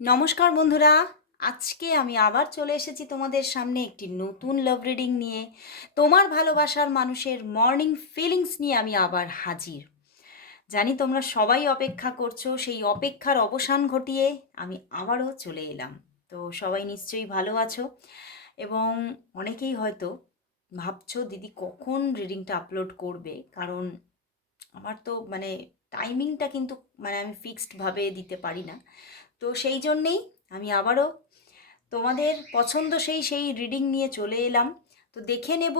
নমস্কার বন্ধুরা, আজকে আমি আবার চলে এসেছি তোমাদের সামনে একটি নতুন লাভ রিডিং নিয়ে। তোমার ভালোবাসার মানুষের মর্নিং ফিলিংস নিয়ে আমি আবার হাজির। জানি তোমরা সবাই অপেক্ষা করছ, সেই অপেক্ষার অবসান ঘটিয়ে আমি আবারও চলে এলাম। তো সবাই নিশ্চয়ই ভালো আছো এবং অনেকেই হয়তো ভাবছ, দিদি কখন রিডিংটা আপলোড করবে? কারণ আমার তো মানে টাইমিংটা কিন্তু মানে আমি ফিক্সডভাবে দিতে পারি না। তো সেই জন্যেই আমি আবারও তোমাদের পছন্দ সেই সেই রিডিং নিয়ে চলে এলাম। তো দেখে নেব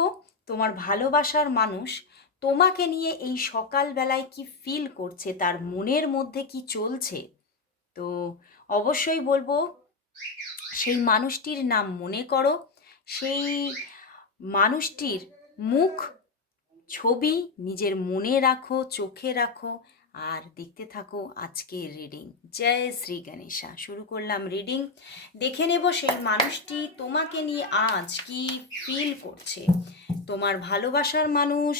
তোমার ভালোবাসার মানুষ তোমাকে নিয়ে এই সকালবেলায় কি ফিল করছে, তার মনের মধ্যে কি চলছে? তো অবশ্যই বলব, সেই মানুষটির নাম মনে করো, সেই মানুষটির মুখ, ছবি নিজের মনে রাখো, চোখে রাখো আর দেখতে থাকো আজকের রিডিং জয় শ্রী গণেশা। শুরু করলাম রিডিং দেখে নেব সেই মানুষটি তোমাকে নিয়ে আজ কি ফিল করছে। তোমার ভালোবাসার মানুষ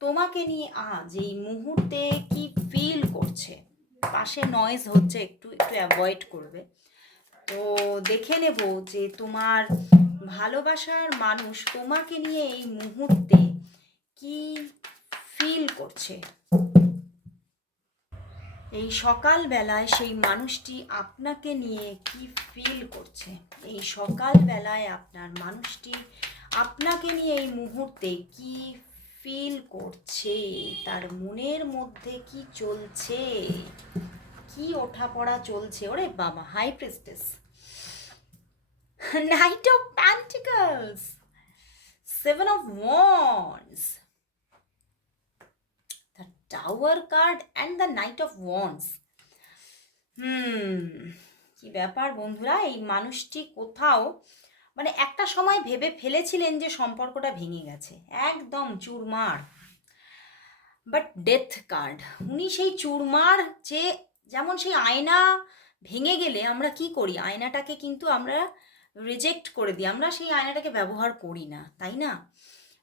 তোমাকে নিয়ে আজ এই মুহূর্তে কি ফিল করছে। পাশে নয়েজ হচ্ছে, একটু একটু অ্যাভয়েড করবে। তো দেখে নেব যে তোমার ভালোবাসার মানুষ তোমাকে নিয়ে এই মুহূর্তে কি ফিল করছে। এই সকালবেলায় সেই মানুষটি আপনাকে নিয়ে কি ফিল করছে? এই সকালবেলায় আপনার মানুষটি আপনাকে নিয়ে এই মুহূর্তে কি ফিল করছে? তার মনের মধ্যে কি চলছে? কি ওঠাপড়া চলছে? ওরে বাবা high priestess knight of pentacles seven of wands tower card and the knight of wands. হুম কি ব্যাপার বন্ধুরা? এই মানুষটি কোথাও মানে একটা সময় ভেবে ফেলেছিলেন যে সম্পর্কটা ভেঙে গেছে। একদম চুরমার। বাট ডেথ কার্ড উনি সেই চুরমার যে যেমন সেই আয়না ভেঙে গেলে আমরা কি করি? আয়নাটাকে কিন্তু আমরা রিজেক্ট করে দিই। আমরা সেই আয়নাটাকে ব্যবহার করি না, তাই না?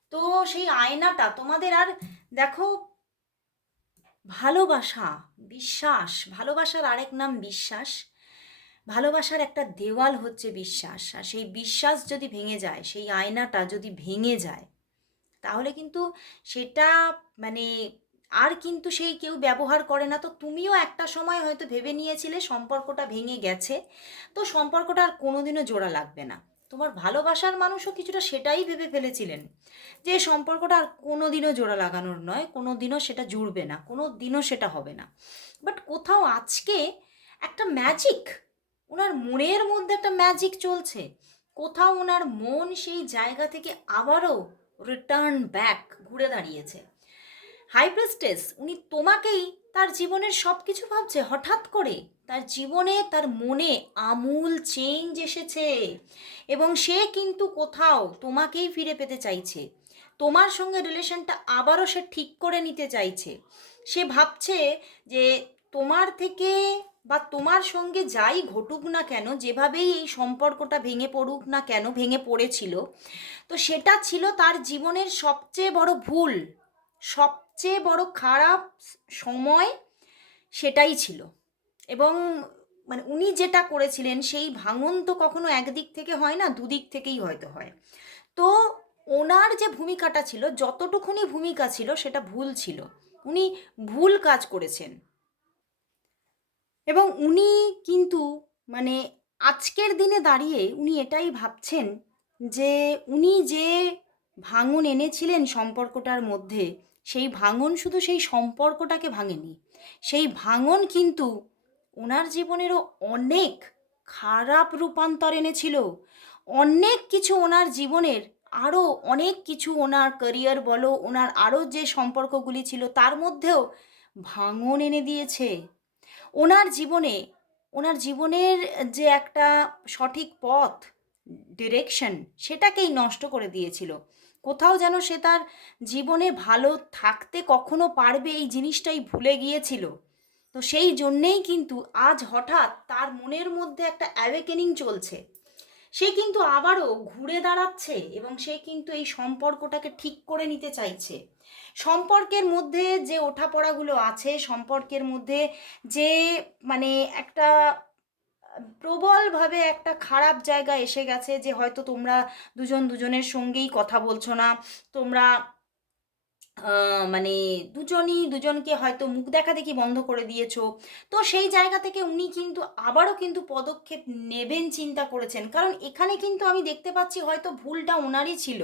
তো সেই আয়নাটা, তোমাদের আর দেখো ভালোবাসা, বিশ্বাস, ভালোবাসার আরেক নাম বিশ্বাস। ভালোবাসার একটা দেওয়াল হচ্ছে বিশ্বাস। আর সেই বিশ্বাস যদি ভেঙে যায়, সেই আয়নাটা যদি ভেঙে যায়, তাহলে কিন্তু সেটা মানে আর কিন্তু সেই কেউ ব্যবহার করে না। তো তুমিও একটা সময় হয়তো ভেবে নিয়েছিলে সম্পর্কটা ভেঙে গেছে। তো সম্পর্কটা আর কোনোদিনও জোড়া লাগবে না। তোমার ভালোবাসার মানুষও কিছুটা সেটাই ভেবে ফেলেছিলেন যে সম্পর্কটা আর কোনো দিনও জোড়া লাগানোর নয় কোনো দিনও সেটা জুড়বে না কোনো দিনও সেটা হবে না। বাট কোথাও আজকে একটা ম্যাজিক ওনার মনের মধ্যে একটা ম্যাজিক চলছে। কোথাও ওনার মন সেই জায়গা থেকে আবারও রিটার্ন ব্যাক ঘুরে দাঁড়িয়েছে। হাইপ্রেস্টেস উনি তোমাকেই তার জীবনের সব কিছু ভাবছে, হঠাৎ করে তার জীবনে তার মনে আমূল চেঞ্জ এসেছে এবং সে কিন্তু কোথাও তোমাকেই ফিরে পেতে চাইছে। তোমার সঙ্গে রিলেশনটা আবারও সে ঠিক করে নিতে চাইছে। সে ভাবছে যে তোমার থেকে বা তোমার সঙ্গে যাই ঘটুক না কেন, যেভাবেই এই সম্পর্কটা ভেঙে পড়ুক না কেন, ভেঙে পড়েছিল, তো সেটা ছিল তার জীবনের সবচেয়ে বড় ভুল সবচেয়ে বড় খারাপ সময় সেটাই ছিল। এবং মানে উনি যেটা করেছিলেন, সেই ভাঙন তো কখনো একদিক থেকে হয় না, দুদিক থেকেই হয়তো হয়। তো ওনার যে ভূমিকাটা ছিল, যতটুকুনি ভূমিকা ছিল, সেটা ভুল ছিল। উনি ভুল কাজ করেছেন। এবং উনি কিন্তু মানে আজকের দিনে দাঁড়িয়ে উনি এটাই ভাবছেন যে উনি যে ভাঙন এনেছিলেন সম্পর্কটার মধ্যে সেই ভাঙন শুধু সেই সম্পর্কটাকে ভাঙেনি। সেই ভাঙন কিন্তু ওনার জীবনেরও অনেক খারাপ রূপান্তর এনেছিল। অনেক কিছু ওনার জীবনের, আরও অনেক কিছু ওনার ক্যারিয়ার বলো, ওনার আরও যে সম্পর্কগুলি ছিল, তার মধ্যেও ভাঙন এনে দিয়েছে। ওনার জীবনে, ওনার জীবনের যে একটা সঠিক পথ ডিরেকশন সেটাকেই নষ্ট করে দিয়েছিল। কোথাও যেন সে তার জীবনে ভালো থাকতে কখনো পারবে এই জিনিসটাই ভুলে গিয়েছিল। তো সেই জন্যেই কিন্তু আজ হঠাৎ তার মনের মধ্যে একটা অ্যাওয়েকেনিং চলছে। সে কিন্তু আবারও ঘুরে দাঁড়াচ্ছে এবং সে কিন্তু এই সম্পর্কটাকে ঠিক করে নিতে চাইছে। সম্পর্কের মধ্যে যে ওঠাপড়াগুলো আছে, সম্পর্কের মধ্যে যে মানে একটা প্রবলভাবে একটা খারাপ জায়গা এসে গেছে যে হয়তো তোমরা দুজন দুজনের সঙ্গেই কথা বলছো না। তোমরা মানে দুজনই, দুজনকে হয়তো মুখ দেখা দেখি বন্ধ করে দিয়েছ। তো সেই জায়গা থেকে উনি কিন্তু আবারও কিন্তু পদক্ষেপ নেবেন, চিন্তা করেছেন। কারণ এখানে কিন্তু আমি দেখতে পাচ্ছি হয়তো ভুলটা ওনারই ছিল।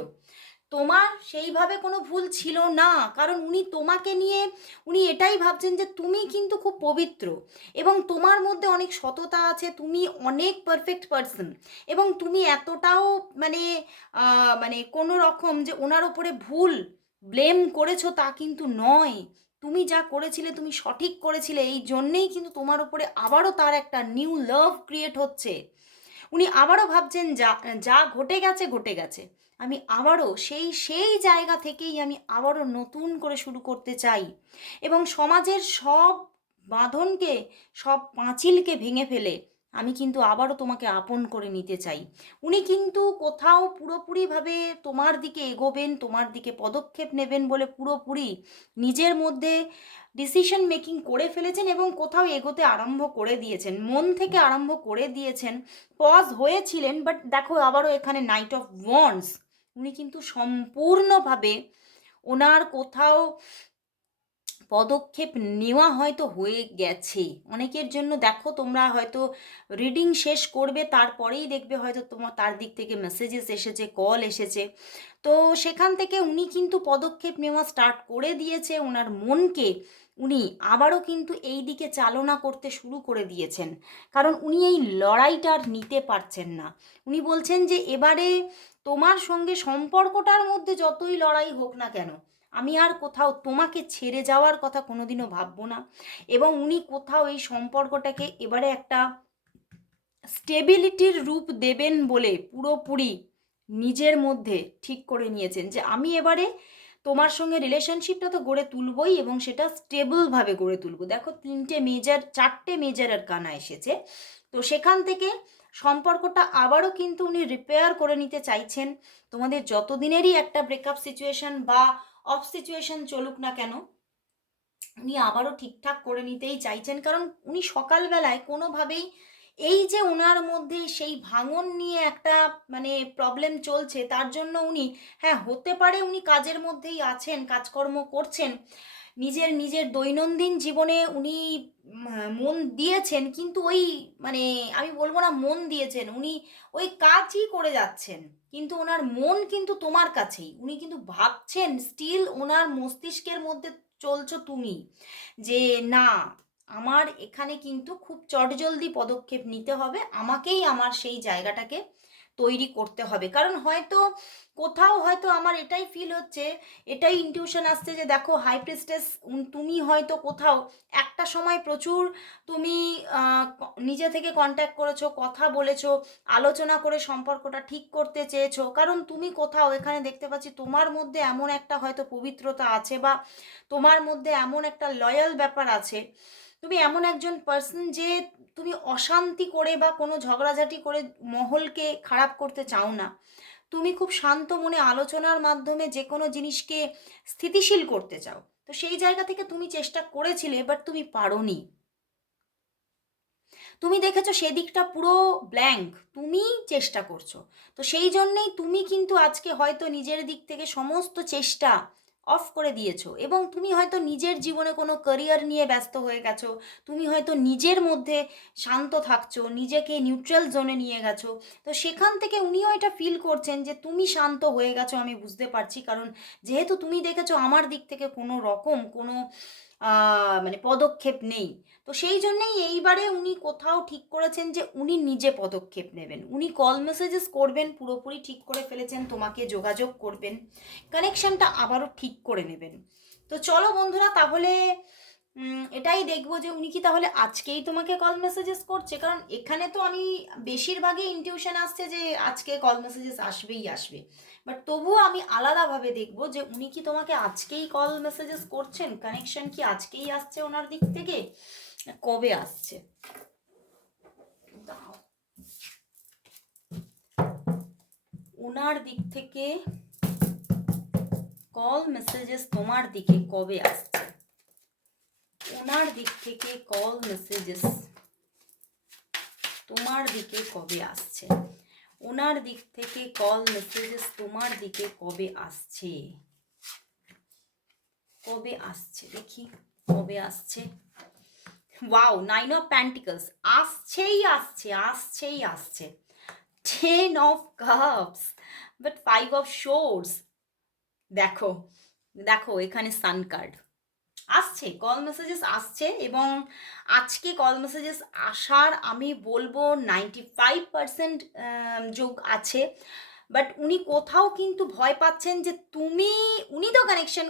তোমার সেইভাবে কোনো ভুল ছিল না। কারণ উনি তোমাকে নিয়ে, উনি এটাই ভাবছেন যে তুমি কিন্তু খুব পবিত্র এবং তোমার মধ্যে অনেক সততা আছে, তুমি অনেক পারফেক্ট পারসন এবং তুমি এতটাও মানে মানে কোনো রকম যে ওনার ওপরে ভুল ব্লেম করেছ তা কিন্তু নয়। তুমি যা করেছিলে, তুমি সঠিক করেছিলে, এই জন্যেই কিন্তু তোমার ওপরে আবারও তার একটা নিউ লাভ ক্রিয়েট হচ্ছে। উনি আবারও ভাবছেন যা যা ঘটে গেছে ঘটে গেছে। আমি আবারও সেই সেই জায়গা থেকেই আমি আবারও নতুন করে শুরু করতে চাই। এবং সমাজের সব বাঁধনকে, সব পাঁচিলকে ভেঙে ফেলে আমি কিন্তু আবারও তোমাকে আপন করে নিতে চাই। উনি কিন্তু কোথাও পুরোপুরিভাবে তোমার দিকে এগোবেন, তোমার দিকে পদক্ষেপ নেবেন বলে পুরোপুরি নিজের মধ্যে ডিসিশন মেকিং করে ফেলেছেন এবং কোথাও এগোতে আরম্ভ করে দিয়েছেন। মন থেকে আরম্ভ করে দিয়েছেন। পজ হয়েছিলেন বাট দেখো আবারও এখানে নাইট অফ ওয়ান্স উনি কিন্তু সম্পূর্ণভাবে ওনার কোথাও পদক্ষেপ নেওয়া হয়তো হয়ে গেছে। অনেকের জন্য দেখো তোমরা হয়তো রিডিং শেষ করবে, তারপরেই দেখবে হয়তো তোমার তার দিক থেকে মেসেজেস এসেছে কল এসেছে। তো সেখান থেকে উনি কিন্তু পদক্ষেপ নেওয়া স্টার্ট করে দিয়েছে, ওনার মনকে উনি আবারও কিন্তু এই দিকে চালনা করতে শুরু করে দিয়েছেন। কারণ উনি এই লড়াইটা আর নিতে পারছেন না। উনি বলছেন যে, এবারে তোমার সঙ্গে সম্পর্কটার মধ্যে যতই লড়াই হোক না কেন, আমি আর কোথাও তোমাকে ছেড়ে যাওয়ার কথা কোনোদিনও ভাববো না। এবং উনি কোথাও এই সম্পর্কটাকে এবারে একটা স্টেবিলিটির রূপ দেবেন বলে পুরোপুরি নিজের মধ্যে ঠিক করে নিয়েছেন যে আমি এবারে তোমার সঙ্গে রিলেশনশিপটা তো গড়ে তুলবই এবং সেটা স্টেবলভাবে গড়ে তুলবো। দেখো, তিনটে মেজার চারটে মেজারের কানা এসেছে। তো সেখান থেকে সম্পর্কটা আবারও কিন্তু উনি রিপেয়ার করে নিতে চাইছেন। তোমাদের যতদিনেরই একটা ব্রেকআপ সিচুয়েশন বা অফ সিচুয়েশন চলুক না কেন, উনি আবারও ঠিকঠাক করে নিতেই চাইছেন। কারণ উনি সকালবেলায় কোনোভাবেই এই যে ওনার মধ্যে সেই ভাঙন নিয়ে একটা মানে প্রবলেম চলছে, তার জন্য উনি হ্যাঁ হতে পারে উনি কাজের মধ্যেই আছেন, কাজকর্ম করছেন নিজের নিজের দৈনন্দিন জীবনে উনি মন দিয়েছেন, কিন্তু ওই মানে আমি বলব না মন দিয়েছেন, উনি ওই কাজই করে যাচ্ছেন, কিন্তু ওনার মন কিন্তু তোমার কাছেই। উনি কিন্তু ভাবছেন, স্টিল ওনার মস্তিষ্কের মধ্যে চলছো তুমি, যে না, আমার এখানে কিন্তু খুব চটজলদি পদক্ষেপ নিতে হবে, আমাকেই আমার সেই জায়গাটাকে তৈরি করতে হবে। কারণ হয়তো কোথাও হয়তো আমার এটাই ফিল হচ্ছে, এটাই ইনটিউশন আসছে যে দেখো হাই প্রিস্টেস তুমি হয়তো কোথাও একটা সময় প্রচুর তুমি নিজে থেকে কন্ট্যাক্ট করেছ, কথা বলেছ, আলোচনা করে সম্পর্কটা ঠিক করতে চেয়েছো। কারণ তুমি কোথাও এখানে দেখতে পাচ্ছি তোমার মধ্যে এমন একটা হয়তো পবিত্রতা আছে বা তোমার মধ্যে এমন একটা লয়াল ব্যাপার আছে তুমি এমন একজন পার্সন যে তুমি অশান্তি করে বা কোনো ঝগড়াঝাটি করে মহলকে খারাপ করতে চাও না। তুমি খুব শান্ত মনে আলোচনার মাধ্যমে যে কোনো জিনিসকে স্থিতিশীল করতে চাও। তো সেই জায়গা থেকে তুমি চেষ্টা করেছিলে বাট তুমি পারোনি। তুমি দেখেছ সেদিকটা পুরো ব্ল্যাঙ্ক তুমি চেষ্টা করছ। তো সেই জন্যেই তুমি কিন্তু আজকে হয়তো নিজের দিক থেকে সমস্ত চেষ্টা অফ করে দিয়েছ এবং তুমি হয়তো নিজের জীবনে কোনো ক্যারিয়ার নিয়ে ব্যস্ত হয়ে গেছো, তুমি হয়তো নিজের মধ্যে শান্ত থাকছো, নিজেকে নিউট্রাল জোনে নিয়ে গেছো, তো সেখান থেকে উনিও এটা ফিল করছেন যে তুমি শান্ত হয়ে গেছো আমি বুঝতে পারছি, কারণ যেহেতু তুমি দেখেছ আমার দিক থেকে কোনো রকম কোনো মানে পদক্ষেপ নেই। তো সেই জন্যেই এইবারে উনি কোথাও ঠিক করেছেন যে উনি নিজে পদক্ষেপ নেবেন। উনি কল মেসেজেস করবেন, পুরোপুরি ঠিক করে ফেলেছেন, তোমাকে যোগাযোগ করবেন কানেকশনটা আবারও ঠিক করে নেবেন। তো চলো বন্ধুরা, তাহলে এটাই দেখব যে উনি কি তাহলে আজকেই তোমাকে কল মেসেজেস করছে? কারণ এখানে তো আমি বেশিরভাগই ইনটিউশন আসছে যে আজকে কল মেসেজেস আসবেই আসবে। বাট তবুও আমি আলাদাভাবে দেখব যে উনি কি তোমাকে আজকেই কল মেসেজেস করছেন? কানেকশন কি আজকেই আসছে ওনার দিক থেকে? কবে আসছে? ওনার দিক থেকে কল মেসেজেস তোমার দিকে কবে আসছে? ওনার দিক থেকে কল মেসেজেস তোমার দিকে কবে আসছে? ওনার দিক থেকে কল মেসেজেস তোমার দিকে কবে আসছে? কবে আসছে? দেখি, কবে আসছে? ওয়াও নাইন অফ প্যান্টিকলস আসছেই আসছে আসছেই আসছে। Ten of cups but five of swords দেখো দেখো, এখানে সান কার্ড আসছে কল মেসেজেস আসছে এবং আজকে কল মেসেজেস আসার আমি বলব নাইনটি ফাইভ পার্সেন্ট যোগ আছে। বাট উনি কোথাও কিন্তু ভয় পাচ্ছেন যে তুমি, উনি তো কানেকশন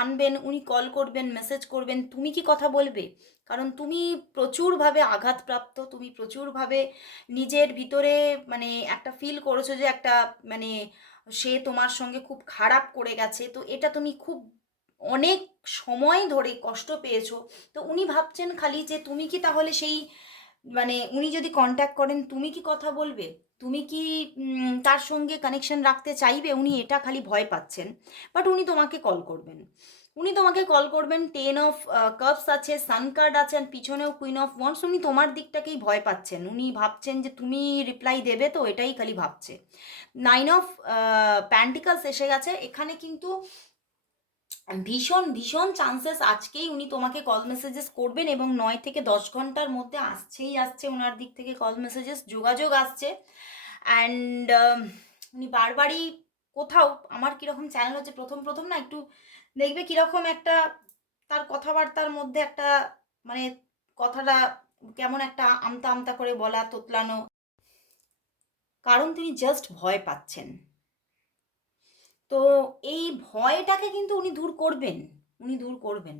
আনবেন, উনি কল করবেন মেসেজ করবেন, তুমি কি কথা বলবে? কারণ তুমি প্রচুরভাবে আঘাতপ্রাপ্ত, তুমি প্রচুরভাবে নিজের ভিতরে মানে একটা ফিল করেছ যে একটা মানে সে তোমার সঙ্গে খুব খারাপ করে গেছে। তো এটা তুমি খুব অনেক সময় ধরে কষ্ট পেয়েছ। তো উনি ভাবছেন খালি যে তুমি কি তাহলে সেই মানে উনি যদি কন্ট্যাক্ট করেন, তুমি কি কথা বলবে? তুমি কি তার সঙ্গে কানেকশন রাখতে চাইবে? উনি এটা খালি ভয় পাচ্ছেন। বাট উনি তোমাকে কল করবেন। উনি তোমাকে কল করবেন টেন অফ কাপস আছে সান কার্ড আছে আর পিছনেও কুইন অফ ওয়ান্স উনি তোমার দিকটাকেই ভয় পাচ্ছেন। উনি ভাবছেন যে তুমি রিপ্লাই দেবে তো, এটাই খালি ভাবছে। নাইন অফ প্যান্টিকালস এসে গেছে। এখানে কিন্তু ভীষণ ভীষণ চান্সেস আজকেই উনি তোমাকে কল মেসেজেস করবেন এবং নয় থেকে দশ ঘণ্টার মধ্যে আসছেই আসছে ওনার দিক থেকে কল মেসেজেস যোগাযোগ আসছে। অ্যান্ড উনি বারবারই কোথাও, আমার কীরকম চ্যানেল হচ্ছে, প্রথম প্রথম না একটু দেখবে কীরকম একটা তার কথাবার্তার মধ্যে একটা মানে কথাটা কেমন একটা আমতা আমতা করে বলা, তোতলানো। কারণ তিনি জাস্ট ভয় পাচ্ছেন। তো এই ভয়টাকে কিন্তু উনি দূর করবেন, উনি দূর করবেন।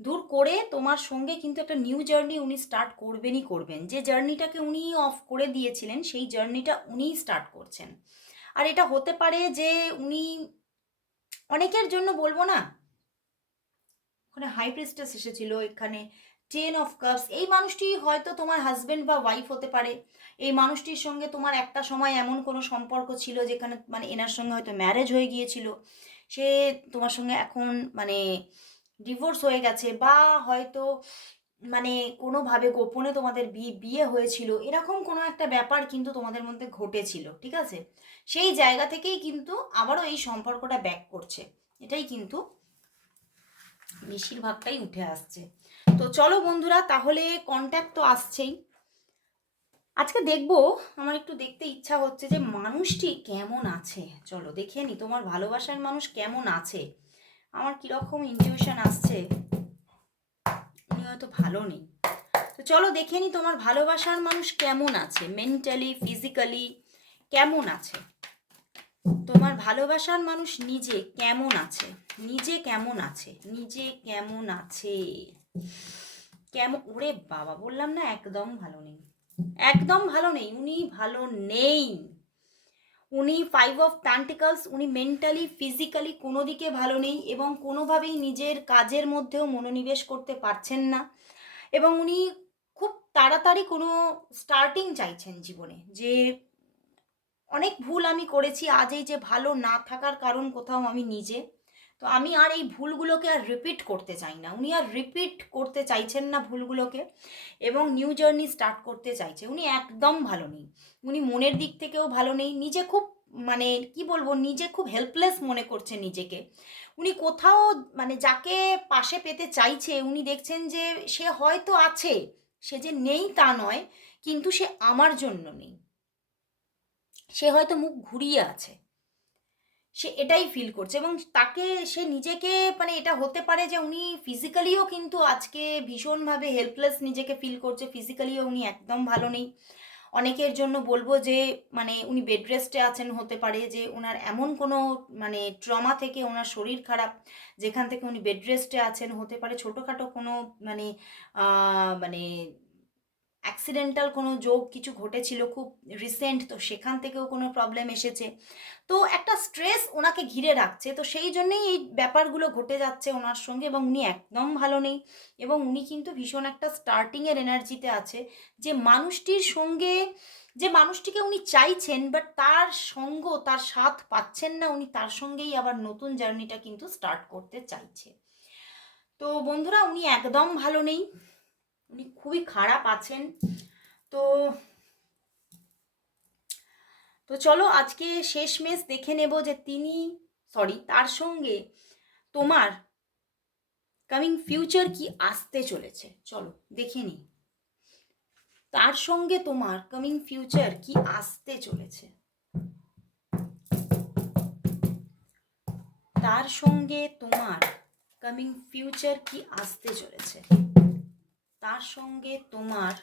দূর করে তোমার সঙ্গে কিন্তু একটা নিউ জার্নি উনি স্টার্ট করবেনই করবেন। যে জার্নিটাকে উনি অফ করে দিয়েছিলেন, সেই জার্নিটা উনিই স্টার্ট করছেন। আর এটা হতে পারে যে উনি অনেকের জন্য বলব না, ওখানে হাই প্রিস্টেস এসেছিল, এখানে টেন অফ কাপস এই মানুষটি হয়তো তোমার হাজব্যান্ড বা ওয়াইফ হতে পারে। এই মানুষটির সঙ্গে তোমার একটা সময় এমন কোনো সম্পর্ক ছিল যেখানে মানে এনার সঙ্গে হয়তো ম্যারেজ হয়ে গিয়েছিল। সে তোমার সঙ্গে এখন মানে ডিভোর্স হয়ে গেছে বা হয়তো মানে কোনোভাবে গোপনে তোমাদের বি- বিয়ে হয়েছিল। এরকম কোনো একটা ব্যাপার কিন্তু তোমাদের মধ্যে ঘটেছিল, ঠিক আছে? সেই জায়গা থেকেই কিন্তু আবারও এই সম্পর্কটা ব্যাক করছে। এটাই কিন্তু বেশিরভাগটাই উঠে আসছে। তো চলো বন্ধুরা, তাহলে কন্ট্যাক্ট তো আসছেই। আজকে দেখব, আমার একটু দেখতে ইচ্ছা হচ্ছে যে মানুষটি কেমন আছে। চলো দেখে নি, তোমার ভালোবাসার মানুষ কেমন আছে? আমার কীরকম ইনটিউশন আসছে? উনি হয়তো ভালো নেই। তো চলো দেখে নি তোমার ভালোবাসার মানুষ কেমন আছে? মেন্টালি ফিজিক্যালি কেমন আছে? তোমার ভালোবাসার মানুষ নিজে কেমন আছে? নিজে কেমন আছে? নিজে কেমন আছে? কেমন? ওরে বাবা, বললাম না একদম ভালো নেই। একদম ভালো নেই, উনি ভালো নেই। উনি ফাইভ অফ প্যান্টিকলস উনি মেন্টালি ফিজিক্যালি কোনো দিকে ভালো নেই এবং কোনোভাবেই নিজের কাজের মধ্যেও মনোনিবেশ করতে পারছেন না এবং উনি খুব তাড়াতাড়ি কোনো স্টার্টিং চাইছেন জীবনে যে অনেক ভুল আমি করেছি, আজ এই যে ভালো না থাকার কারণ কোথাও আমি নিজে। তো আমি আর এই ভুলগুলোকে আর রিপিট করতে চাই না। উনি আর রিপিট করতে চাইছেন না ভুলগুলোকে এবং নিউ জার্নি স্টার্ট করতে চাইছে। উনি একদম ভালো নেই। উনি মনের দিক থেকেও ভালো নেই। নিজে খুব মানে কি বলব, নিজে খুব হেল্পলেস মনে করছে নিজেকে। উনি কোথাও মানে যাকে পাশে পেতে চাইছে, উনি দেখছেন যে সে হয়তো আছে। সে যে নেই তা নয়, কিন্তু সে আমার জন্য নেই। সে হয়তো মুখ ঘুরিয়ে আছে। সে এটাই ফিল করছে এবং তাকে, সে নিজেকে মানে এটা হতে পারে যে উনি ফিজিক্যালিও কিন্তু আজকে ভীষণভাবে হেল্পলেস নিজেকে ফিল করছে ফিজিক্যালিও উনি একদম ভালো নেই। অনেকের জন্য বলব যে মানে উনি বেড রেস্টে আছেন হতে পারে যে ওনার এমন কোনো মানে ট্রমা থেকে ওনার শরীর খারাপ, যেখান থেকে উনি বেড রেস্টে আছেন হতে পারে। ছোটোখাটো কোনো মানে মানে অ্যাক্সিডেন্টাল কোনো যোগ কিছু ঘটেছিল খুব রিসেন্ট তো সেখান থেকেও কোনো প্রবলেম এসেছে। তো একটা স্ট্রেস ওনাকে ঘিরে রাখছে, তো সেই জন্যেই এই ব্যাপারগুলো ঘটে যাচ্ছে ওনার সঙ্গে এবং উনি একদম ভালো নেই। এবং উনি কিন্তু ভীষণ একটা স্টার্টিংয়ের এনার্জিতে আছে যে মানুষটির সঙ্গে, যে মানুষটিকে উনি চাইছেন বাট তার সঙ্গ, তার সাথ পাচ্ছেন না, উনি তার সঙ্গেই আবার নতুন জার্নিটা কিন্তু স্টার্ট করতে চাইছে। তো বন্ধুরা, উনি একদম ভালো নেই। উনি খুবই খারাপ আছেন। তো তো চলো আজকে শেষ শেষমেশ দেখে নেব যে তিনি সরি তার সঙ্গে তোমার কামিং ফিউচার কি আসতে চলেছে। চলো, দেখে নিই। তার সঙ্গে তোমার কামিং ফিউচার কি আসতে চলেছে। তার সঙ্গে তোমার কামিং ফিউচার কি আসতে চলেছে। তার সঙ্গে তোমার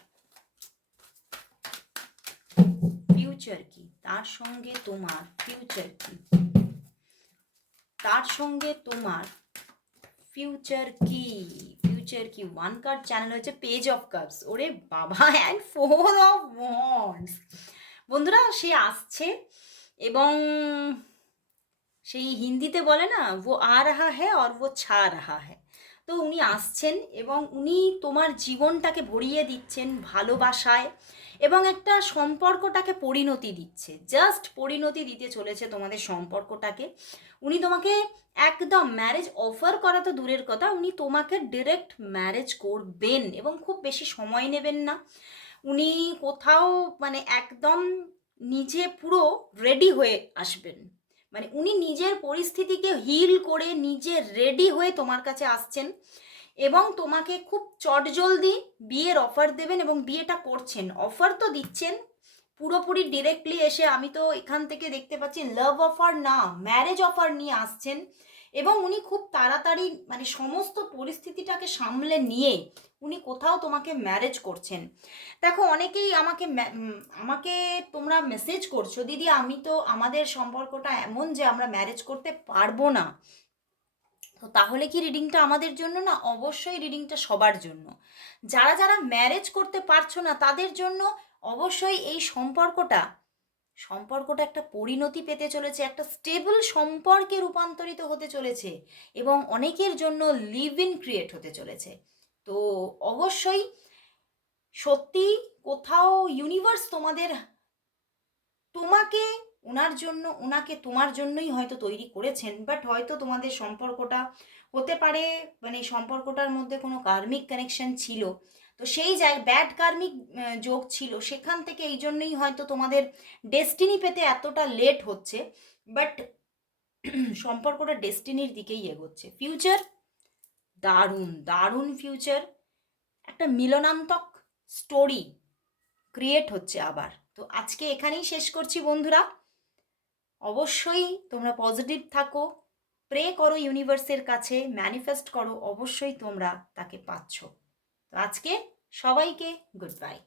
ফিউচার কি? তার সঙ্গে তোমার ফিউচার কি? তার সঙ্গে তোমার ফিউচার কি? ফিউচার কি? ওয়ান কার্ড চ্যানেল হচ্ছে পেজ অফ কাপস ওরে বাবা অ্যান্ড ফোর অফ ওয়ান্ডস বন্ধুরা, সে আসছে এবং সেই হিন্দিতে বলে না, ও আ রাহা হ্যাঁ আর ও ছা রাহা হ্যাঁ তো উনি আসছেন এবং উনি তোমার জীবনটাকে ভরিয়ে দিচ্ছেন ভালোবাসায় এবং একটা সম্পর্কটাকে পরিণতি দিচ্ছে। জাস্ট পরিণতি দিতে চলেছে তোমাদের সম্পর্কটাকে। উনি তোমাকে একদম ম্যারেজ অফার করা তো দূরের কথা, উনি তোমাকে ডিরেক্ট ম্যারেজ করবেন এবং খুব বেশি সময় নেবেন না। উনি কোথাও মানে একদম নিজে পুরো রেডি হয়ে আসবেন। মানে উনি নিজের পরিস্থিতিকে হিল করে নিজে রেডি হয়ে তোমার কাছে আসছেন এবং তোমাকে খুব চটজলদি বিয়ের অফার দেবেন এবং বিয়েটা করছেন। অফার তো দিচ্ছেন, পুরোপুরি ডিরেক্টলি এসে আমি তো এখান থেকে দেখতে পাচ্ছি লাভ অফার না ম্যারেজ অফার নিয়ে আসছেন এবং উনি খুব তাড়াতাড়ি মানে সমস্ত পরিস্থিতিটাকে সামলে নিয়ে উনি কোথাও তোমাকে ম্যারেজ করছেন। দেখো, অনেকেই আমাকে আমাকে তোমরা মেসেজ করছ, দিদি, আমি তো আমাদের সম্পর্কটা এমন যে আমরা ম্যারেজ করতে পারব না। তো তাহলে কি রিডিংটা আমাদের জন্য না? অবশ্যই রিডিংটা সবার জন্য। যারা যারা ম্যারেজ করতে পারছ না, তাদের জন্য অবশ্যই এই সম্পর্কটা সম্পর্কটা একটা পরিণতি পেতে চলেছে, একটা স্টেবল সম্পর্কে রূপান্তরিত হতে চলেছে এবং অনেকের জন্য লিভ ইন ক্রিয়েট হতে চলেছে। তো অবশ্যই সত্যি কোথাও ইউনিভার্স তোমাদের তোমাকে, ওনার জন্য, ওনাকে তোমার জন্যই হয়তো তৈরি করেছেন বাট হয়তো তোমাদের সম্পর্কটা হতে পারে মানে সম্পর্কটার মধ্যে কোনো কার্মিক কানেকশন ছিল। তো সেই জায়গায় ব্যাড কার্মিক যোগ ছিল, সেখান থেকে এই জন্যই হয়তো তোমাদের ডেস্টিনি পেতে এতটা লেট হচ্ছে বাট সম্পর্কটা ডেস্টিনির দিকেই এগোচ্ছে। ফিউচার দারুণ দারুণ ফিউচার একটা মিলনান্তক স্টোরি ক্রিয়েট হচ্ছে আবার। তো আজকে এখানেই শেষ করছি বন্ধুরা। অবশ্যই তোমরা পজিটিভ থাকো প্রে করো ইউনিভার্সের কাছে ম্যানিফেস্ট করো, অবশ্যই তোমরা তাকে পাচ্ছ। তো আজকে সবাইকে গুড বাই